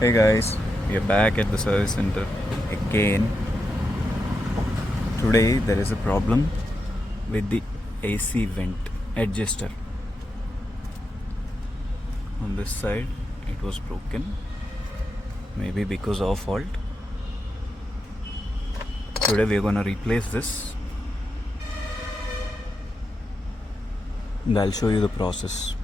Hey guys, we are back at the service center again. Today there is a problem with the AC vent adjuster. On this side it was broken, maybe because of fault. Today we are gonna replace this and I'll show you the process.